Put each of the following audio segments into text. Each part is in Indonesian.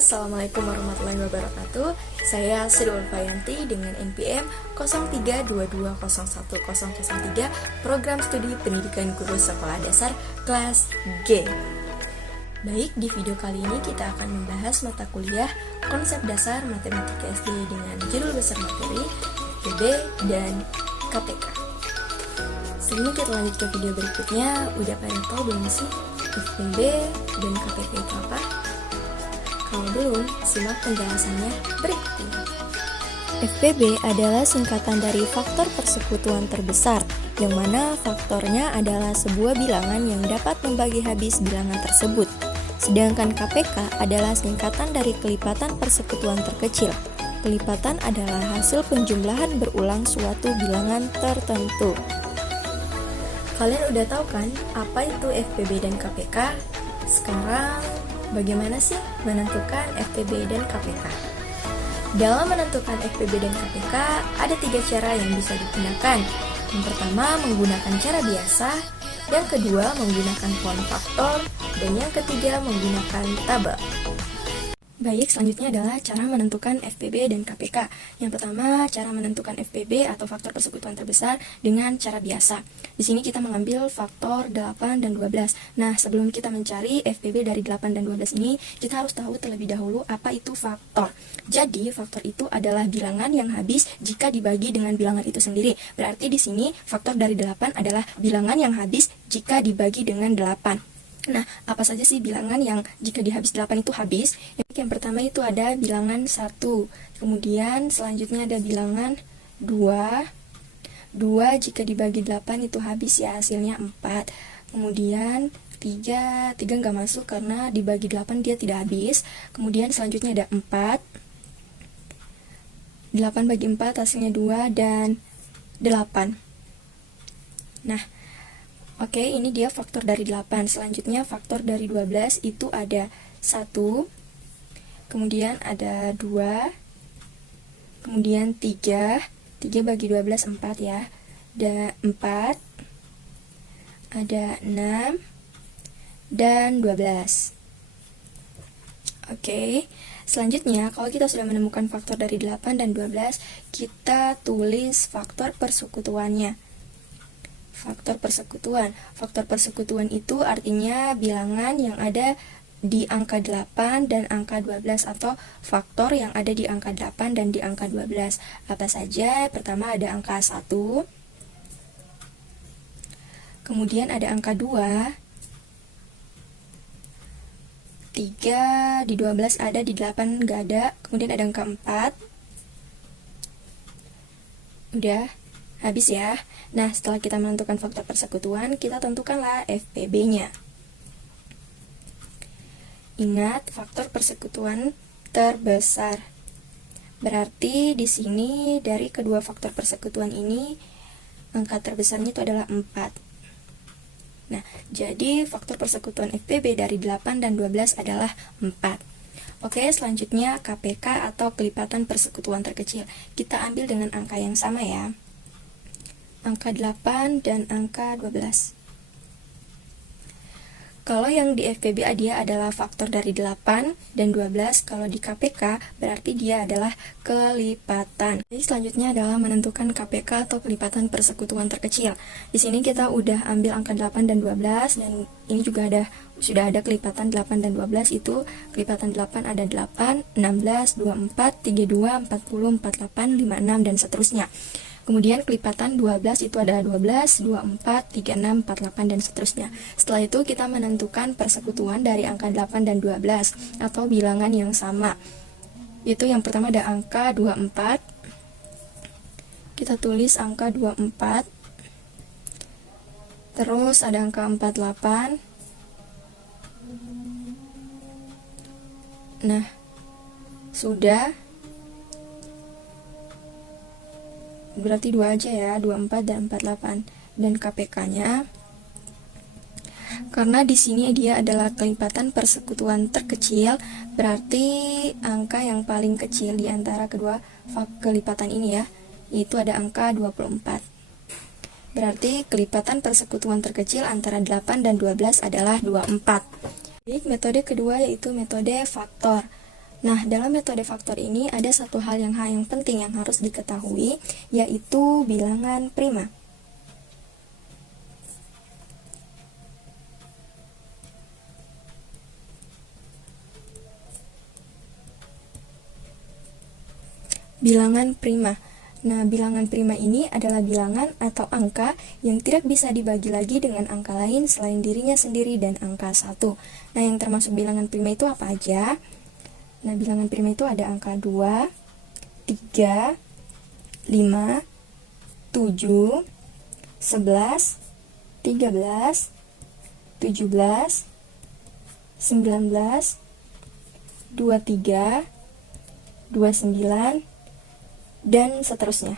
Assalamualaikum warahmatullahi wabarakatuh. Saya Sri Ulfayanti dengan NPM 0322011003, Program Studi Pendidikan Guru Sekolah Dasar kelas G. Baik, di video kali ini kita akan membahas mata kuliah Konsep Dasar Matematika SD dengan judul besar materi FPB dan KPK. Sebelum kita lanjut ke video berikutnya, udah pada tahu belum sih FPB dan KPK itu apa? Kalau belum, simak penjelasannya berikut ini. FPB adalah singkatan dari faktor persekutuan terbesar, yang mana faktornya adalah sebuah bilangan yang dapat membagi habis bilangan tersebut. Sedangkan KPK adalah singkatan dari kelipatan persekutuan terkecil. Kelipatan adalah hasil penjumlahan berulang suatu bilangan tertentu. Kalian udah tahu kan apa itu FPB dan KPK? Sekarang bagaimana sih menentukan FPB dan KPK? Dalam menentukan FPB dan KPK, ada 3 cara yang bisa digunakan. Yang pertama, menggunakan cara biasa. Yang kedua, menggunakan pola faktor. Dan yang ketiga, menggunakan tabel. Baik, selanjutnya adalah cara menentukan FPB dan KPK. Yang pertama, cara menentukan FPB atau faktor persekutuan terbesar dengan cara biasa. Di sini kita mengambil faktor 8 dan 12. Nah, sebelum kita mencari FPB dari 8 dan 12 ini, kita harus tahu terlebih dahulu apa itu faktor. Jadi, faktor itu adalah bilangan yang habis jika dibagi dengan bilangan itu sendiri. Berarti di sini faktor dari 8 adalah bilangan yang habis jika dibagi dengan 8. Nah, apa saja sih bilangan yang jika dihabis 8 itu habis? Yang pertama itu ada bilangan 1. Kemudian selanjutnya ada bilangan 2. 2 jika dibagi 8 itu habis ya, hasilnya 4. Kemudian 3 nggak masuk karena dibagi 8 dia tidak habis. Kemudian selanjutnya ada 4. 8 bagi 4 hasilnya 2 dan 8. Nah, oke, ini dia faktor dari 8. Selanjutnya faktor dari 12 itu ada 1, kemudian ada 2, kemudian 3 bagi 12 4 ya. Ada 4, ada 6 dan 12. Oke. Selanjutnya, kalau kita sudah menemukan faktor dari 8 dan 12, kita tulis faktor persekutuannya. Faktor persekutuan. Faktor persekutuan itu artinya bilangan yang ada di angka 8 dan angka 12 atau faktor yang ada di angka 8 dan di angka 12. Apa saja? Pertama ada angka 1. Kemudian ada angka 2. 3 di 12 ada, di 8 nggak ada. Kemudian ada angka 4. Udah habis ya. Nah, setelah kita menentukan faktor persekutuan, kita tentukanlah FPB-nya. Ingat, faktor persekutuan terbesar. Berarti di sini dari kedua faktor persekutuan ini, angka terbesarnya itu adalah 4. Nah, jadi faktor persekutuan FPB dari 8 dan 12 adalah 4. Oke, selanjutnya KPK atau kelipatan persekutuan terkecil. Kita ambil dengan angka yang sama ya. Angka 8 dan angka 12. Kalau yang di FPB dia adalah faktor dari 8 dan 12, kalau di KPK berarti dia adalah kelipatan. Jadi selanjutnya adalah menentukan KPK atau kelipatan persekutuan terkecil. Di sini kita udah ambil angka 8 dan 12 dan ini juga sudah ada kelipatan 8 dan 12. Itu kelipatan 8 ada 8, 16, 24, 32, 40, 48, 56 dan seterusnya. Kemudian kelipatan 12 itu ada 12, 24, 36, 48 dan seterusnya. Setelah itu kita menentukan persekutuan dari angka 8 dan 12 atau bilangan yang sama. Itu yang pertama ada angka 24. Kita tulis angka 24. Terus ada angka 48. Nah, sudah. Berarti 2 aja ya, 24 dan 48. Dan KPK-nya Karena di sini dia adalah kelipatan persekutuan terkecil, berarti angka yang paling kecil di antara kedua kelipatan ini ya, yaitu ada angka 24. Berarti kelipatan persekutuan terkecil antara 8 dan 12 adalah 24. Baik, metode kedua yaitu metode faktor. Nah, dalam metode faktor ini ada satu hal yang penting yang harus diketahui, yaitu bilangan prima. Bilangan prima. Nah, bilangan prima ini adalah bilangan atau angka yang tidak bisa dibagi lagi dengan angka lain selain dirinya sendiri dan angka 1. Nah, yang termasuk bilangan prima itu apa aja? Nah, bilangan prima itu ada angka 2, 3, 5, 7, 11, 13, 17, 19, 23, 29, dan seterusnya.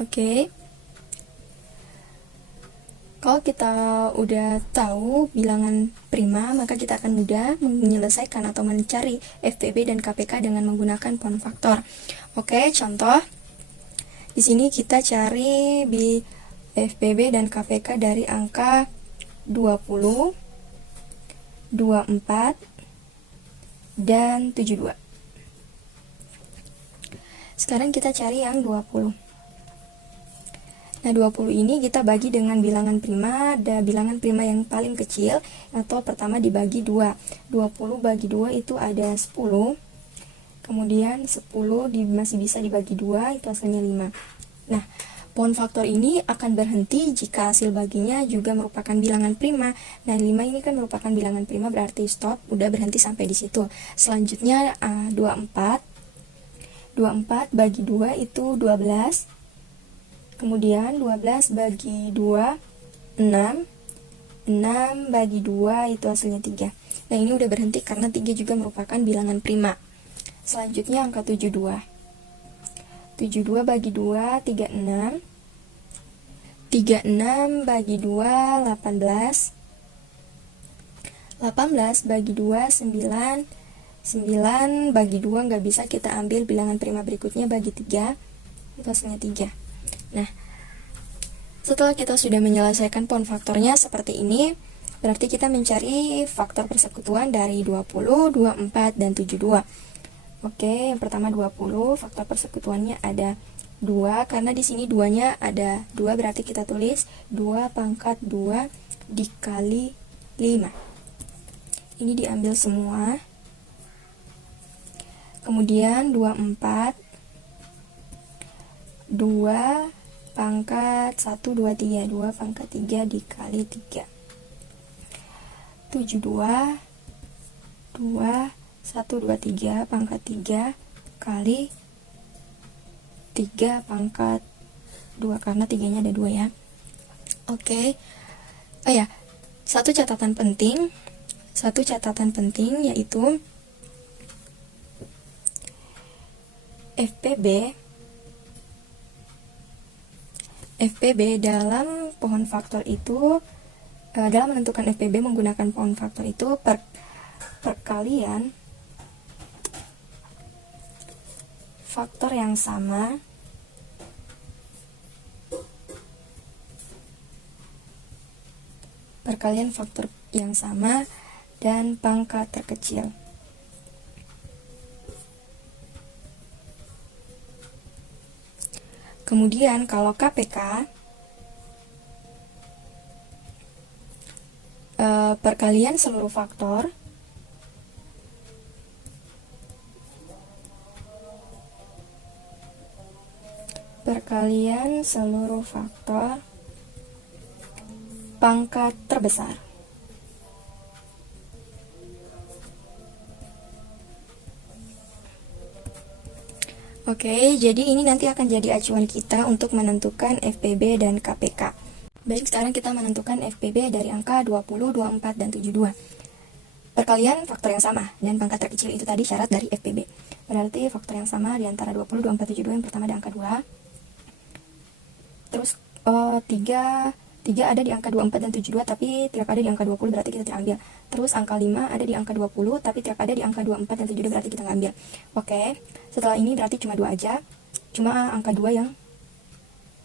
Oke. Kalau kita udah tahu bilangan prima, maka kita akan mudah menyelesaikan atau mencari FPB dan KPK dengan menggunakan poin faktor. Oke, contoh. Di sini kita cari FPB dan KPK dari angka 20, 24, dan 72. Sekarang kita cari yang 20. Nah, 20 ini kita bagi dengan bilangan prima. Ada bilangan prima yang paling kecil, atau pertama dibagi 2. 20 bagi 2 itu ada 10. Kemudian 10 masih bisa dibagi 2, itu hasilnya 5. Nah, poin faktor ini akan berhenti jika hasil baginya juga merupakan bilangan prima. Nah, 5 ini kan merupakan bilangan prima, berarti stop, udah berhenti sampai di situ. Selanjutnya 24 bagi 2 itu 12. Kemudian 12 bagi 2, 6. 6 bagi 2 itu hasilnya 3. Nah, ini udah berhenti karena 3 juga merupakan bilangan prima. Selanjutnya angka 72. 72 bagi 2, 36. 36 bagi 2, 18. 18 bagi 2, 9. 9 bagi 2 nggak bisa, kita ambil bilangan prima berikutnya bagi 3, itu hasilnya 3. Nah, setelah kita sudah menyelesaikan poin faktornya seperti ini, berarti kita mencari faktor persekutuan dari 20, 24, dan 72. Oke, yang pertama 20, faktor persekutuannya ada 2, karena di sini 2-nya ada 2, berarti kita tulis 2 pangkat 2 dikali 5. Ini diambil semua. Kemudian 24, 2 pangkat 1, 2, 3, 2 pangkat 3 dikali 3. 72, 2, 1, 2, 3 pangkat 3 kali 3 pangkat 2, karena 3-nya ada 2 ya. Oke. Oh ya, satu catatan penting yaitu FPB dalam pohon faktor itu, dalam menentukan FPB menggunakan pohon faktor itu perkalian faktor yang sama dan pangkat terkecil. Kemudian kalau KPK, perkalian seluruh faktor pangkat terbesar. Oke, jadi ini nanti akan jadi acuan kita untuk menentukan FPB dan KPK. Baik, sekarang kita menentukan FPB dari angka 20, 24, dan 72. Perkalian faktor yang sama dan pangkat terkecil itu tadi syarat dari FPB. Berarti faktor yang sama di antara 20, 24, 72, yang pertama ada angka 2. Terus 3 3 ada di angka 24 dan 72 tapi tidak ada di angka 20, berarti kita tidak ambil. Terus angka 5 ada di angka 20 tapi tidak ada di angka 24 dan 72, berarti kita ambil. Oke, setelah ini berarti cuma 2 aja. Cuma angka 2 yang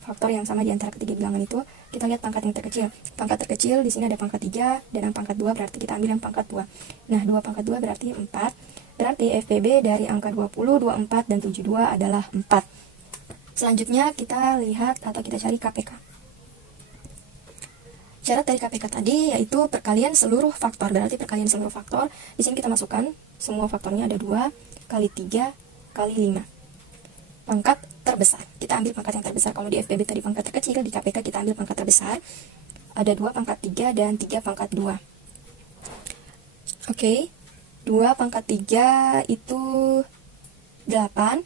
faktor yang sama di antara ketiga bilangan itu. Kita lihat pangkat yang terkecil. Pangkat terkecil di sini ada pangkat 3 dan yang pangkat 2, berarti kita ambil yang pangkat 2. Nah, 2 pangkat 2 berarti 4. Berarti FPB dari angka 20, 24 dan 72 adalah 4. Selanjutnya kita lihat atau kita cari KPK. Syarat dari KPK tadi yaitu perkalian seluruh faktor. Berarti perkalian seluruh faktor, di sini kita masukkan semua faktornya ada 2 kali 3 kali 5. Pangkat terbesar. Kita ambil pangkat yang terbesar. Kalau di FPB tadi pangkat terkecil, di KPK kita ambil pangkat terbesar. Ada 2 pangkat 3 dan 3 pangkat 2. Oke. 2 pangkat 3 itu 8.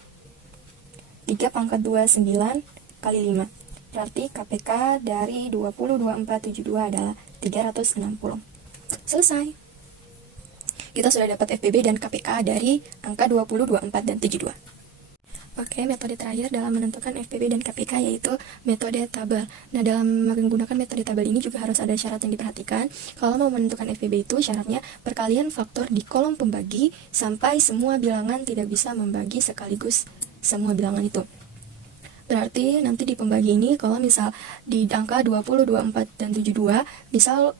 3 pangkat 2 9 kali 5. Berarti KPK dari 20, 24, 72 adalah 360. Selesai. Kita sudah dapat FPB dan KPK dari angka 20, 24, dan 72. Oke, metode terakhir dalam menentukan FPB dan KPK yaitu metode tabel. Nah, dalam menggunakan metode tabel ini juga harus ada syarat yang diperhatikan. Kalau mau menentukan FPB itu syaratnya perkalian faktor di kolom pembagi sampai semua bilangan tidak bisa membagi sekaligus semua bilangan itu. Berarti nanti di pembagi ini kalau misal di angka 20, 24, dan 72 misal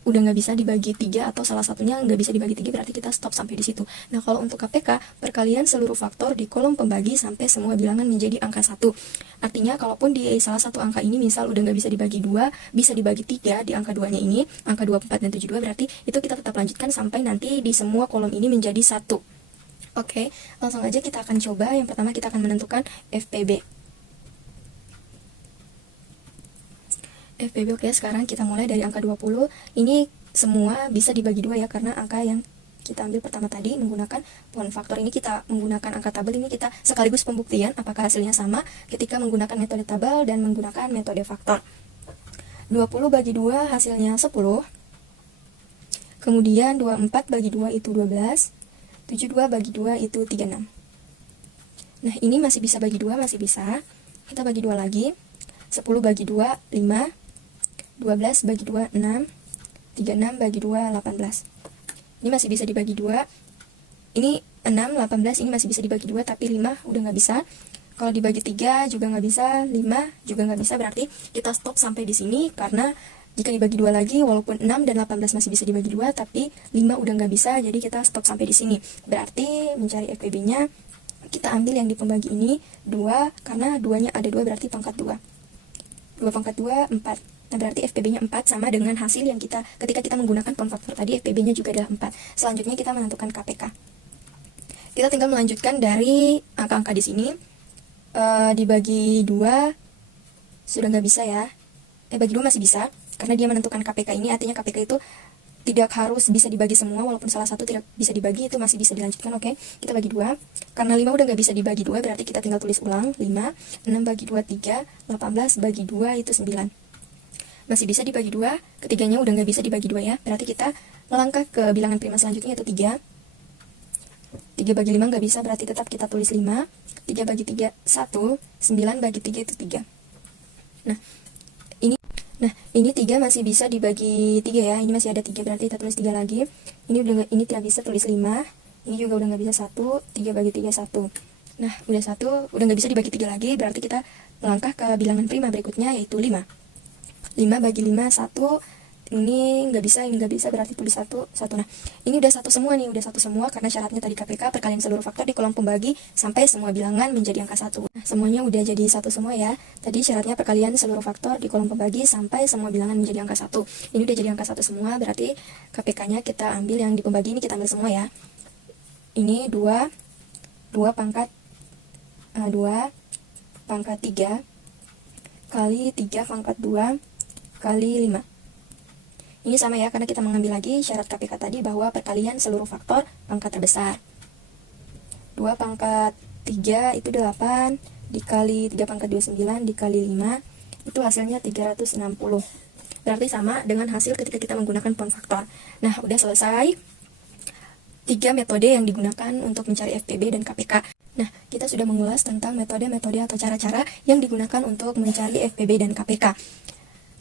udah nggak bisa dibagi 3 atau salah satunya nggak bisa dibagi 3, berarti kita stop sampai di situ. Nah, kalau untuk KPK, perkalian seluruh faktor di kolom pembagi sampai semua bilangan menjadi angka 1. Artinya kalaupun di salah satu angka ini misal udah nggak bisa dibagi 2, bisa dibagi 3 di angka 2-nya ini, angka 24 dan 72, berarti itu kita tetap lanjutkan sampai nanti di semua kolom ini menjadi 1. Oke, langsung aja kita akan coba. Yang pertama kita akan menentukan FPB. FPB, oke, sekarang kita mulai dari angka 20. Ini semua bisa dibagi 2 ya, karena angka yang kita ambil pertama tadi menggunakan pohon faktor ini kita menggunakan angka tabel ini, kita sekaligus pembuktian apakah hasilnya sama ketika menggunakan metode tabel dan menggunakan metode faktor. 20 bagi 2 hasilnya 10. Kemudian 24 bagi 2 itu 12. 72 bagi 2 itu 36. Nah, ini masih bisa bagi 2, masih bisa. Kita bagi 2 lagi. 10 bagi 2, 5. 12 bagi 2, 6. 36 bagi 2, 18. Ini masih bisa dibagi 2. Ini 6, 18, ini masih bisa dibagi 2, tapi 5 udah nggak bisa. Kalau dibagi 3 juga nggak bisa, 5 juga nggak bisa, berarti kita stop sampai di sini, karena jika dibagi 2 lagi, walaupun 6 dan 18 masih bisa dibagi 2, tapi 5 udah nggak bisa, jadi kita stop sampai di sini. Berarti mencari FPB-nya, kita ambil yang di pembagi ini, 2, karena 2-nya ada 2, berarti pangkat 2. 2 pangkat 2, 4. Nah, berarti FPB-nya 4 sama dengan hasil yang kita, ketika kita menggunakan pohon faktor tadi, FPB-nya juga adalah 4. Selanjutnya kita menentukan KPK. Kita tinggal melanjutkan dari angka-angka di sini. Dibagi 2, sudah nggak bisa ya. Bagi 2 masih bisa. Karena dia menentukan KPK ini, artinya KPK itu tidak harus bisa dibagi semua, walaupun salah satu tidak bisa dibagi, itu masih bisa dilanjutkan. Oke, kita bagi 2. Karena 5 udah nggak bisa dibagi 2, berarti kita tinggal tulis ulang. 5, 6 bagi 2, 3, 18 bagi 2 itu 9. Masih bisa dibagi 2, ketiganya udah nggak bisa dibagi 2 ya, berarti kita melangkah ke bilangan prima selanjutnya, yaitu 3. 3 bagi 5 nggak bisa, berarti tetap kita tulis 5. 3 bagi 3, 1. 9 bagi 3 itu 3. Nah, ini 3 masih bisa dibagi 3 ya. Ini masih ada 3, berarti kita tulis 3 lagi. Ini tidak bisa, tulis 5. Ini juga udah nggak bisa 1. 3 bagi 3, 1. Nah, udah 1, udah nggak bisa dibagi 3 lagi, berarti kita melangkah ke bilangan prima berikutnya, yaitu 5. 5 bagi 5, 1. Ini nggak bisa, ini nggak bisa, berarti tulis 1, 1. Nah, ini udah 1 semua nih, udah 1 semua, karena syaratnya tadi KPK, perkalian seluruh faktor di kolom pembagi sampai semua bilangan menjadi angka 1. Nah, semuanya udah jadi 1 semua ya. Tadi syaratnya perkalian seluruh faktor di kolom pembagi sampai semua bilangan menjadi angka 1. Ini udah jadi angka 1 semua, berarti KPK-nya kita ambil yang di pembagi ini, kita ambil semua ya. Ini 2 pangkat 2 pangkat 3 kali 3 pangkat 2 kali 5. Ini sama ya, karena kita mengambil lagi syarat KPK tadi bahwa perkalian seluruh faktor pangkat terbesar. 2 pangkat 3 itu 8, dikali 3 pangkat 2, 9, dikali 5, itu hasilnya 360. Berarti sama dengan hasil ketika kita menggunakan pohon faktor. Nah, udah selesai 3 metode yang digunakan untuk mencari FPB dan KPK. Nah, kita sudah mengulas tentang metode-metode atau cara-cara yang digunakan untuk mencari FPB dan KPK.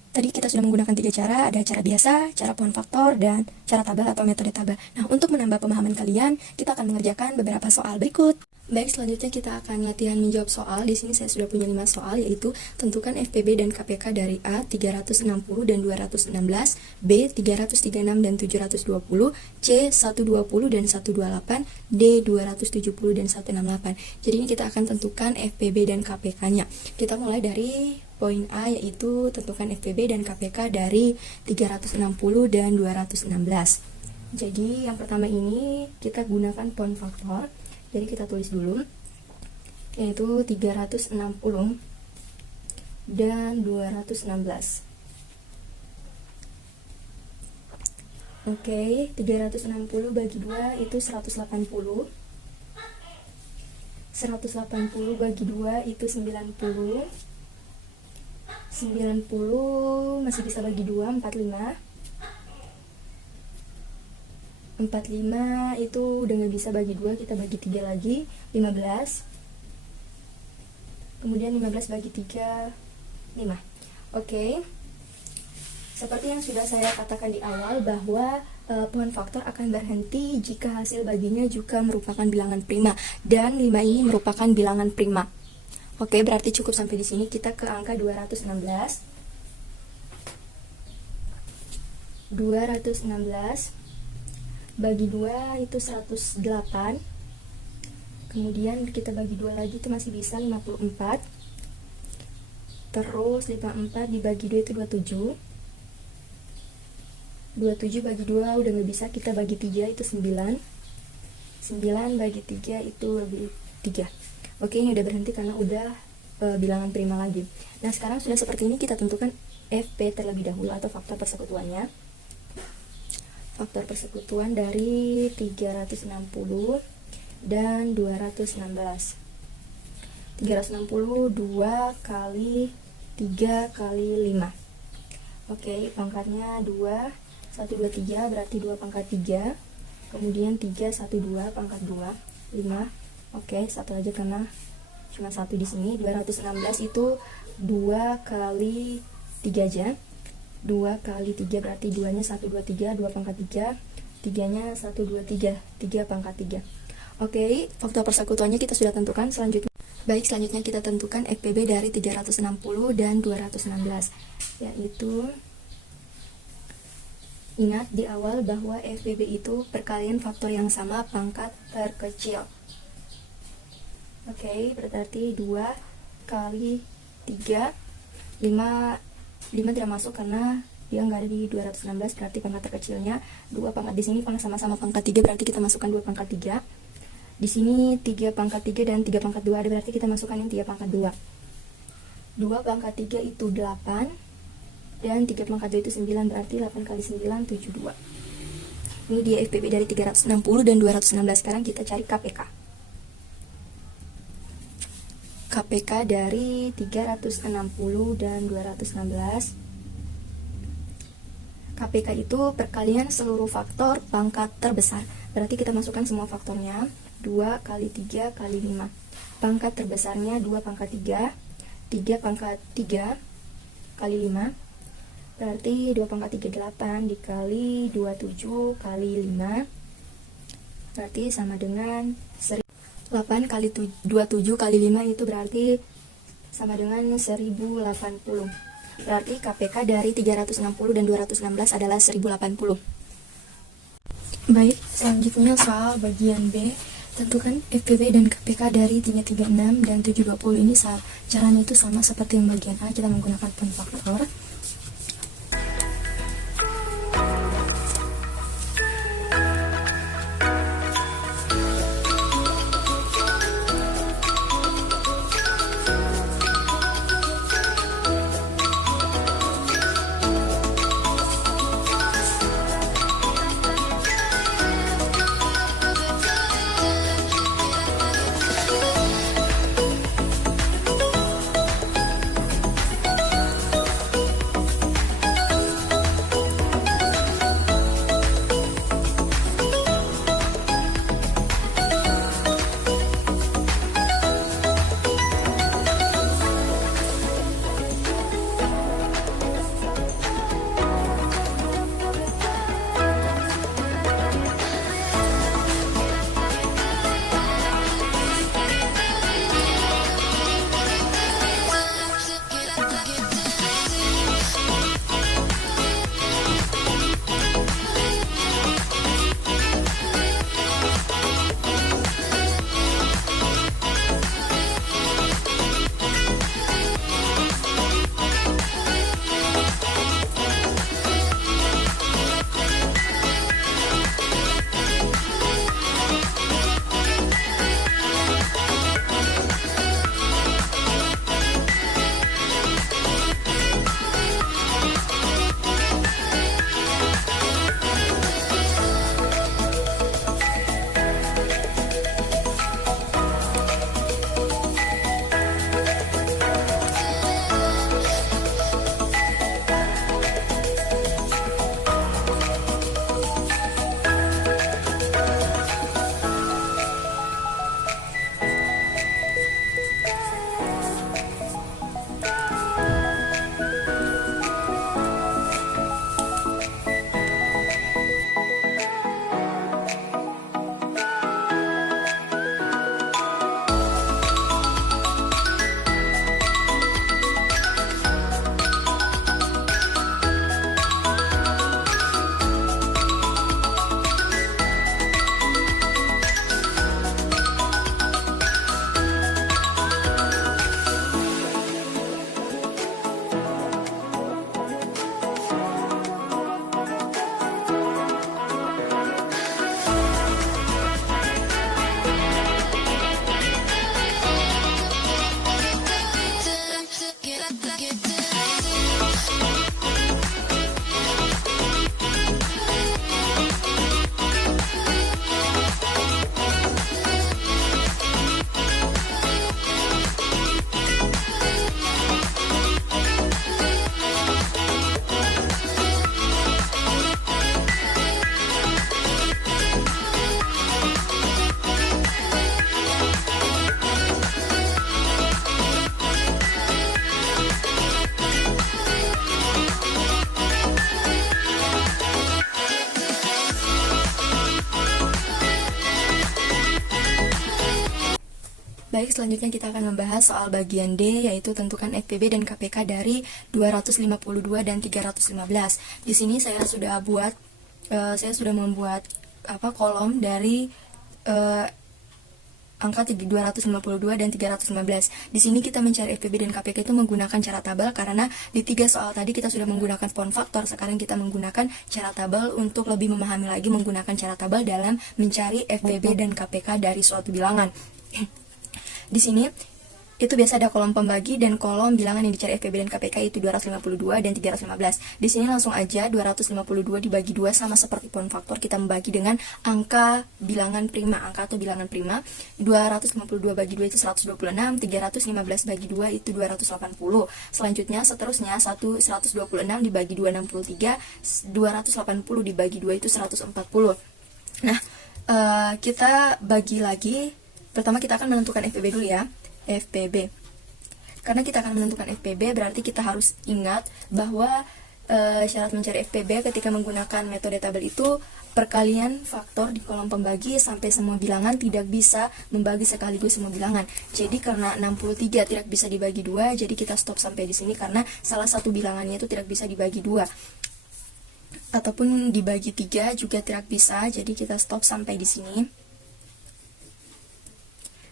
Tadi kita sudah menggunakan 3 cara, ada cara biasa, cara pohon faktor, dan cara tabel atau metode tabel. Nah, untuk menambah pemahaman kalian, kita akan mengerjakan beberapa soal berikut. Baik, selanjutnya kita akan latihan menjawab soal. Di sini saya sudah punya 5 soal, yaitu tentukan FPB dan KPK dari A 360 dan 216, B 336 dan 720, C 120 dan 128, D 270 dan 168. Jadi ini kita akan tentukan FPB dan KPK-nya. Kita mulai dari poin A, yaitu tentukan FPB dan KPK dari 360 dan 216. Jadi yang pertama ini kita gunakan pohon faktor. Jadi kita tulis dulu, yaitu 360 dan 216. Oke, 360 bagi 2 itu 180. 180 bagi 2 itu 90. 90 masih bisa bagi 2, 45. 45 itu udah nggak bisa bagi 2, kita bagi 3 lagi, 15. Kemudian 15 bagi 3, 5. Oke. Seperti yang sudah saya katakan di awal bahwa pohon faktor akan berhenti jika hasil baginya juga merupakan bilangan prima, dan 5 ini merupakan bilangan prima. Oke, berarti cukup sampai di sini. Kita ke angka 216. 216 bagi 2 itu 108. Kemudian kita bagi 2 lagi itu masih bisa 54. Terus 54 dibagi 2 itu 27. 27 bagi 2 udah nggak bisa, kita bagi 3 itu 9. 9 bagi 3 itu lebih 3. Oke, ini udah berhenti karena udah bilangan prima lagi. Nah, sekarang sudah seperti ini, kita tentukan FP terlebih dahulu atau faktor persekutuannya. Faktor persekutuan dari 360 dan 216. 360 2 kali 3 kali 5. Oke, pangkatnya 2, 1, 2, 3, berarti 2 pangkat 3. Kemudian 3, 1, 2, pangkat 2, 5. Oke, satu aja karena cuma satu di sini. 216 itu 2 kali 3 aja. 2 kali 3 berarti 2-nya 1, 2, 3, 2 pangkat 3, 3-nya 1, 2, 3, 3 pangkat 3. Oke, faktor persekutuannya kita sudah tentukan. Selanjutnya kita tentukan FPB dari 360 dan 216, yaitu ingat di awal bahwa FPB itu perkalian faktor yang sama pangkat terkecil. Oke, berarti 2 kali 3, 5 tidak masuk karena dia nggak ada di 216, berarti pangkat terkecilnya 2 pangkat di sini sama-sama pangkat 3, berarti kita masukkan 2 pangkat 3. Di sini 3 pangkat 3 dan 3 pangkat 2 ada, berarti kita masukkan yang 3 pangkat 2. 2 pangkat 3 itu 8 dan 3 pangkat 2 itu 9, berarti 8 kali 9 72. Ini dia FPB dari 360 dan 216. Sekarang kita cari KPK. KPK dari 360 dan 216. KPK itu perkalian seluruh faktor pangkat terbesar. Berarti kita masukkan semua faktornya. 2 kali 3 kali 5. Pangkat terbesarnya 2 pangkat 3. 3 pangkat 3 kali 5. Berarti 2 pangkat 3 8 dikali 27 kali 5. Berarti sama dengan 8 kali 27 kali 5 itu berarti sama dengan 1080. Berarti KPK dari 360 dan 216 adalah 1080. Baik, selanjutnya soal bagian B. Tentukan FPB dan KPK dari 336 dan 720. Ini caranya itu sama seperti yang bagian A, kita menggunakan pohon faktor. Baik, selanjutnya kita akan membahas soal bagian D, yaitu tentukan FPB dan KPK dari 252 dan 315. Di sini saya sudah membuat kolom dari angka 252 dan 315. Di sini kita mencari FPB dan KPK itu menggunakan cara tabel, karena di 3 soal tadi kita sudah menggunakan pound faktor. Sekarang kita menggunakan cara tabel untuk lebih memahami lagi menggunakan cara tabel dalam mencari FPB dan KPK dari suatu bilangan. Di sini itu biasa ada kolom pembagi dan kolom bilangan yang dicari FPB dan KPK, itu 252 dan 315. Di sini langsung aja 252 dibagi 2 sama seperti pound faktor, kita membagi dengan angka bilangan prima, angka atau bilangan prima. 252 bagi 2 itu 126, 315 bagi 2 itu 280. Selanjutnya seterusnya 126 dibagi 2 63, 280 dibagi 2 itu 140. Nah, kita bagi lagi. Pertama kita akan menentukan FPB dulu ya, FPB. Karena kita akan menentukan FPB, berarti kita harus ingat bahwa syarat mencari FPB ketika menggunakan metode tabel itu perkalian faktor di kolom pembagi sampai semua bilangan, tidak bisa membagi sekaligus semua bilangan. Jadi karena 63 tidak bisa dibagi 2, jadi kita stop sampai di sini karena salah satu bilangannya itu tidak bisa dibagi 2. Ataupun dibagi 3 juga tidak bisa, jadi kita stop sampai di sini.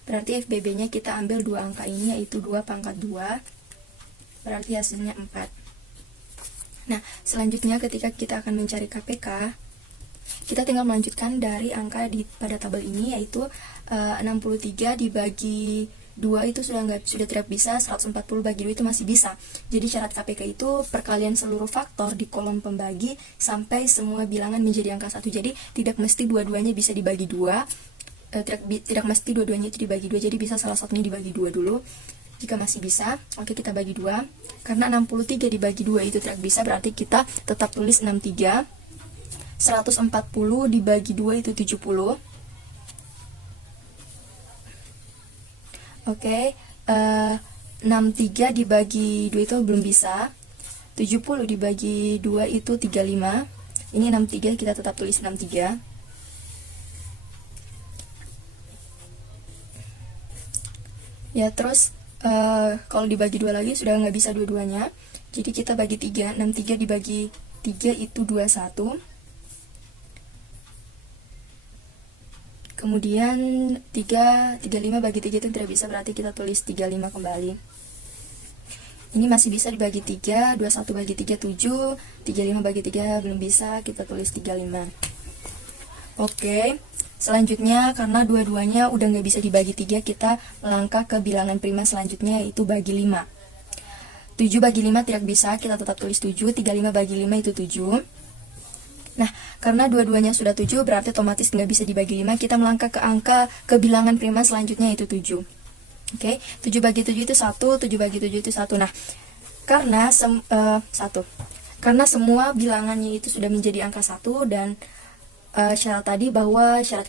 Berarti FPB-nya kita ambil 2 angka ini, yaitu 2 pangkat 2, berarti hasilnya 4. Nah, selanjutnya ketika kita akan mencari KPK, kita tinggal melanjutkan dari angka pada tabel ini, yaitu 63 dibagi 2 itu sudah tidak bisa, 140 bagi 2 itu masih bisa. Jadi syarat KPK itu perkalian seluruh faktor di kolom pembagi sampai semua bilangan menjadi angka 1. Jadi tidak mesti dua-duanya bisa dibagi 2. Tidak mesti dua-duanya itu dibagi 2, jadi bisa salah satunya dibagi 2 dulu. Jika masih bisa, oke, kita bagi 2. Karena 63 dibagi 2 itu tidak bisa, berarti kita tetap tulis 63. 140 dibagi 2 itu 70. Oke, 63 dibagi 2 itu belum bisa. 70 dibagi 2 itu 35. Ini 63, kita tetap tulis 63. Ya, terus kalau dibagi 2 lagi sudah nggak bisa dua-duanya, jadi kita bagi 3. 63 dibagi 3 itu 21. Kemudian 35 bagi 3 itu tidak bisa, berarti kita tulis 35 kembali. Ini masih bisa dibagi 3, 21 bagi 3 7, 35 bagi 3 belum bisa, kita tulis 35. Oke. Selanjutnya, karena dua-duanya udah nggak bisa dibagi 3, kita melangkah ke bilangan prima selanjutnya, yaitu bagi 5. 7 bagi 5 tidak bisa, kita tetap tulis 7. 35 bagi 5 itu 7. Nah, karena dua-duanya sudah 7, berarti otomatis nggak bisa dibagi 5. Kita melangkah ke bilangan prima selanjutnya, yaitu 7. Oke, 7 bagi 7 itu 1, 7 bagi 7 itu 1. Nah, karena karena semua bilangannya itu sudah menjadi angka 1, dan syarat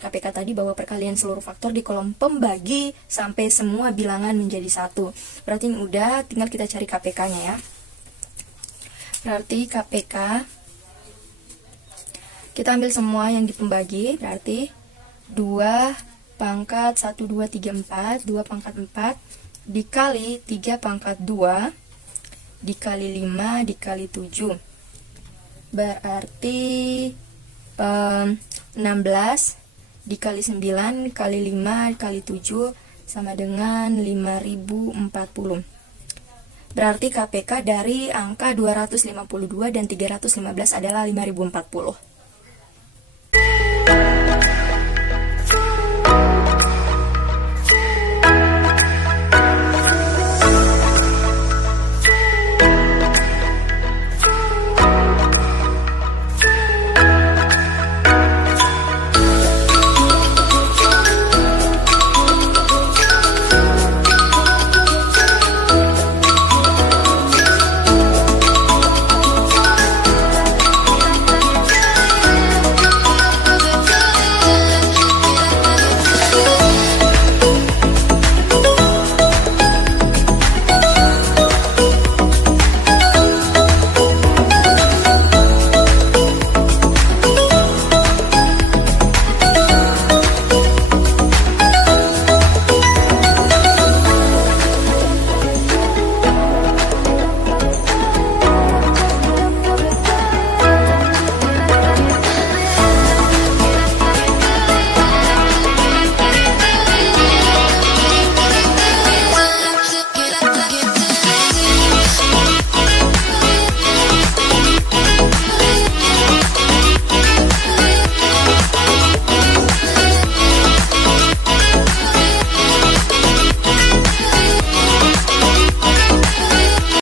KPK tadi bahwa perkalian seluruh faktor di kolom pembagi sampai semua bilangan menjadi 1. Berarti ini udah, tinggal kita cari KPK-nya ya. Berarti KPK, kita ambil semua yang di pembagi, berarti 2 pangkat 1, 2, 3, 4, 2 pangkat 4, dikali 3 pangkat 2, dikali 5, dikali 7. Berarti 16 dikali 9 kali 5 kali 7 sama dengan 5040. Berarti KPK dari angka 252 dan 315 adalah 5040.